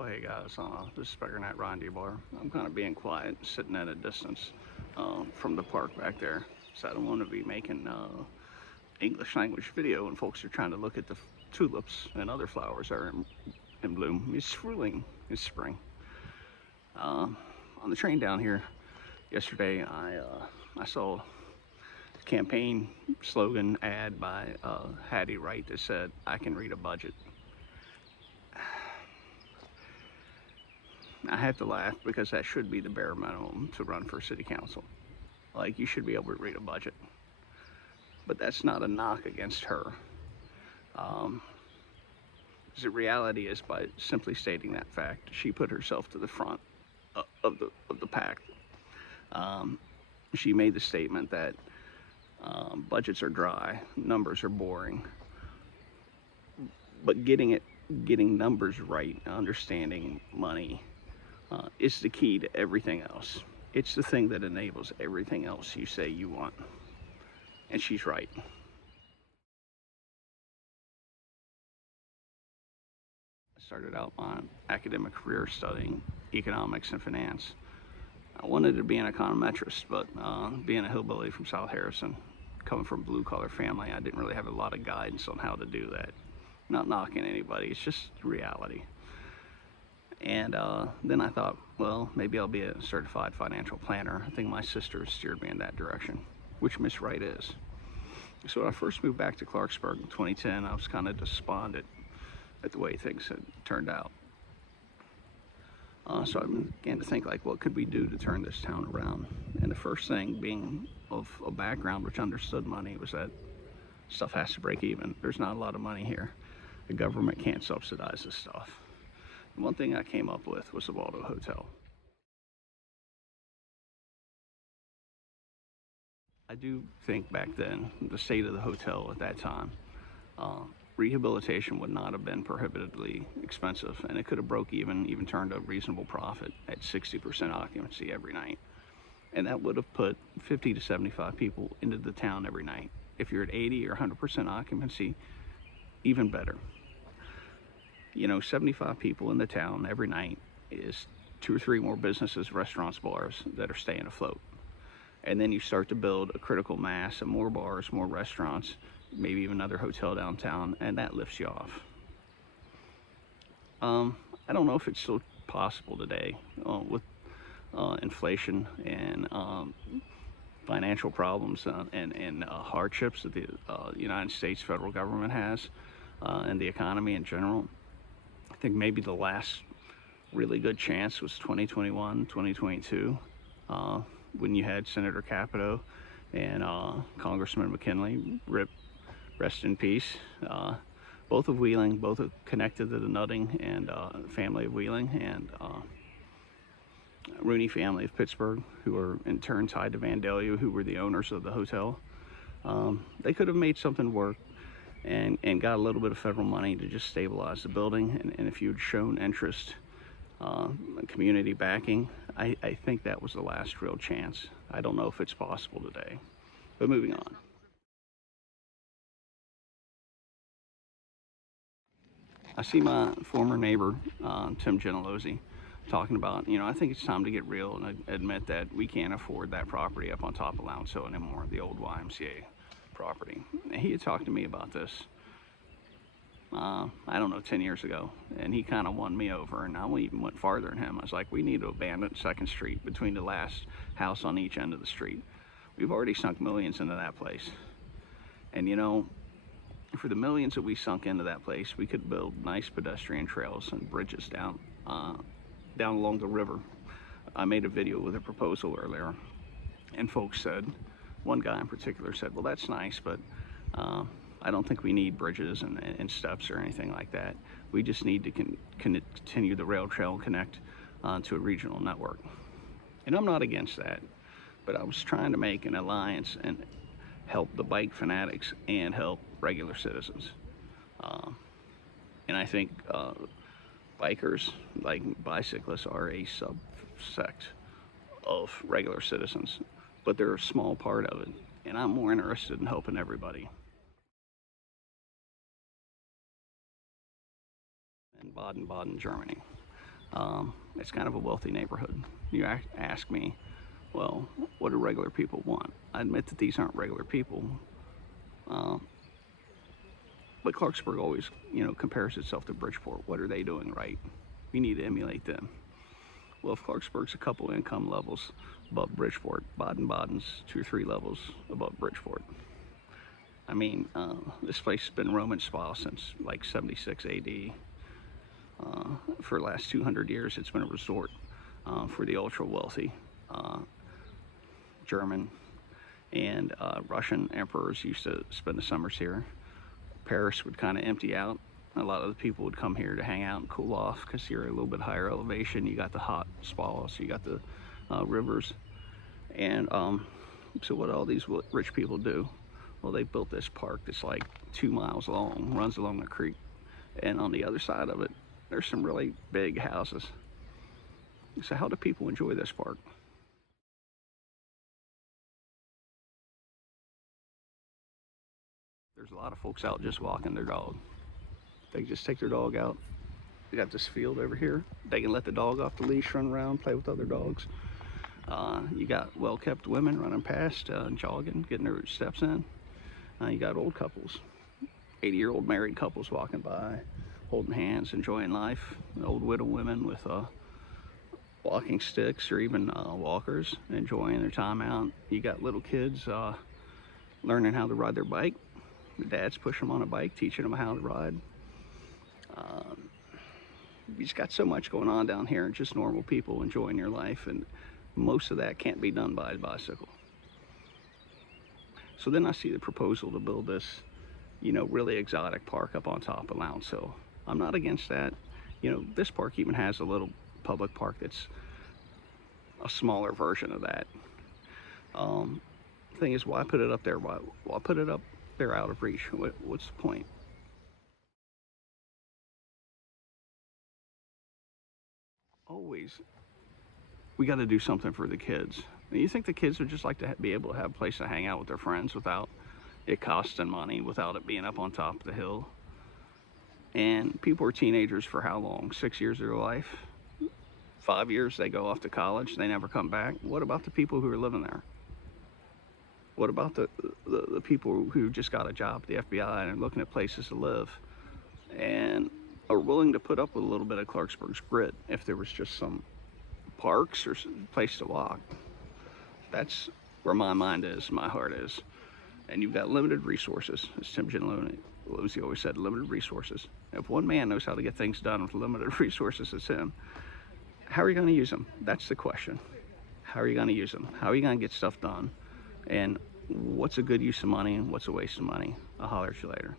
Oh hey guys, this is Specker Night Ron Bar. I'm kind of being quiet, sitting at a distance from the park back there. So I don't want to be making English language video when folks are trying to look at the tulips and other flowers that are in bloom. It's thrilling, it's spring. On the train down here yesterday, I saw a campaign slogan ad by Hattie Wright that said, "I can read a budget." I have to laugh because that should be the bare minimum to run for city council. Like, you should be able to read a budget. But that's not a knock against her. The reality is, by simply stating that fact, she put herself to the front of the pack. She made the statement that budgets are dry, numbers are boring, but getting numbers right, understanding money, is the key to everything else. It's the thing that enables everything else you say you want. And she's right. I started out my academic career studying economics and finance. I wanted to be an econometrist, but being a hillbilly from South Harrison, coming from a blue-collar family, I didn't really have a lot of guidance on how to do that. Not knocking anybody, it's just reality. And then I thought, well, maybe I'll be a certified financial planner. I think my sister steered me in that direction, which Miss Wright is. So when I first moved back to Clarksburg in 2010, I was kind of despondent at the way things had turned out. So I began to think, like, what could we do to turn this town around? And the first thing, being of a background which understood money, was that stuff has to break even. There's not a lot of money here. The government can't subsidize this stuff. And one thing I came up with was the Waldo Hotel. I do think back then, the state of the hotel at that time, rehabilitation would not have been prohibitively expensive, and it could have broke even turned a reasonable profit at 60% occupancy every night. And that would have put 50 to 75 people into the town every night. If you're at 80 or 100% occupancy, even better. You know, 75 people in the town every night is 2 or 3 more businesses, restaurants, bars that are staying afloat. And then you start to build a critical mass of more bars, more restaurants, maybe even another hotel downtown, and that lifts you off. I don't know if it's still possible today with inflation and financial problems and hardships that the United States federal government has and the economy in general. I think maybe the last really good chance was 2021, 2022, when you had Senator Capito and Congressman McKinley, rest in peace, both of Wheeling, both connected to the Nutting and family of Wheeling, and Rooney family of Pittsburgh, who are in turn tied to Vandalia, who were the owners of the hotel. They could have made something work and got a little bit of federal money to just stabilize the building. And if you'd shown interest, community backing, I think that was the last real chance. I don't know if it's possible today, but moving on. I see my former neighbor, Tim Gentilozzi, talking about, I think it's time to get real and admit that we can't afford that property up on top of Lounge Hill anymore, the old YMCA property. And he had talked to me about this, I don't know, 10 years ago, and he kind of won me over, and I even went farther than him. I was like, we need to abandon 2nd Street between the last house on each end of the street. We've already sunk millions into that place. And for the millions that we sunk into that place, we could build nice pedestrian trails and bridges down along the river. I made a video with a proposal earlier, and folks said, one guy in particular said, well, that's nice, but I don't think we need bridges and steps or anything like that. We just need to continue the rail trail and connect to a regional network. And I'm not against that, but I was trying to make an alliance and help the bike fanatics and help regular citizens. And I think bikers, like bicyclists, are a subsect of regular citizens, but they're a small part of it. And I'm more interested in helping everybody. In Baden-Baden, Germany. It's kind of a wealthy neighborhood. You ask me, well, what do regular people want? I admit that these aren't regular people, but Clarksburg always, compares itself to Bridgeport. What are they doing right? We need to emulate them. Well, if Clarksburg's a couple income levels above Bridgeport, Baden-Baden's 2 or 3 levels above Bridgeport. I mean, this place has been Roman spa since like 76 AD. For the last 200 years, it's been a resort for the ultra wealthy. German and Russian emperors used to spend the summers here. Paris would kind of empty out. A lot of the people would come here to hang out and cool off because you're a little bit higher elevation. You got the hot spas, you got the rivers. And so what all these rich people do, well, they built this park that's like 2 miles long, runs along the creek. And on the other side of it, there's some really big houses. So how do people enjoy this park? There's a lot of folks out just walking their dog. They just take their dog out. They got this field over here. They can let the dog off the leash, run around, play with other dogs. You got well-kept women running past, jogging, getting their steps in. You got old couples, 80-year-old married couples walking by, holding hands, enjoying life. Old widow women with walking sticks or even walkers, enjoying their time out. You got little kids learning how to ride their bike. The dads push them on a bike, teaching them how to ride. We just got so much going on down here, and just normal people enjoying your life, and most of that can't be done by a bicycle. So then I see the proposal to build this, really exotic park up on top of Lowndes Hill. I'm not against that. This park even has a little public park that's a smaller version of that. Thing is, why put it up there? Why put it up there out of reach? What's the point? Always, we got to do something for the kids. You think the kids would just like to be able to have a place to hang out with their friends without it costing money, without it being up on top of the hill? And people are teenagers for how long? 6 years of their life? 5 years, they go off to college, they never come back. What about the people who are living there? What about the people who just got a job at the FBI and are looking at places to live and are willing to put up with a little bit of Clarksburg's grit if there was just some parks or some place to walk? That's where my mind is, my heart is. And you've got limited resources, as Tim Lucy always said, limited resources. If one man knows how to get things done with limited resources, it's him. How are you going to use them? That's the question. How are you going to use them? How are you going to get stuff done? And what's a good use of money and what's a waste of money? I'll holler at you later.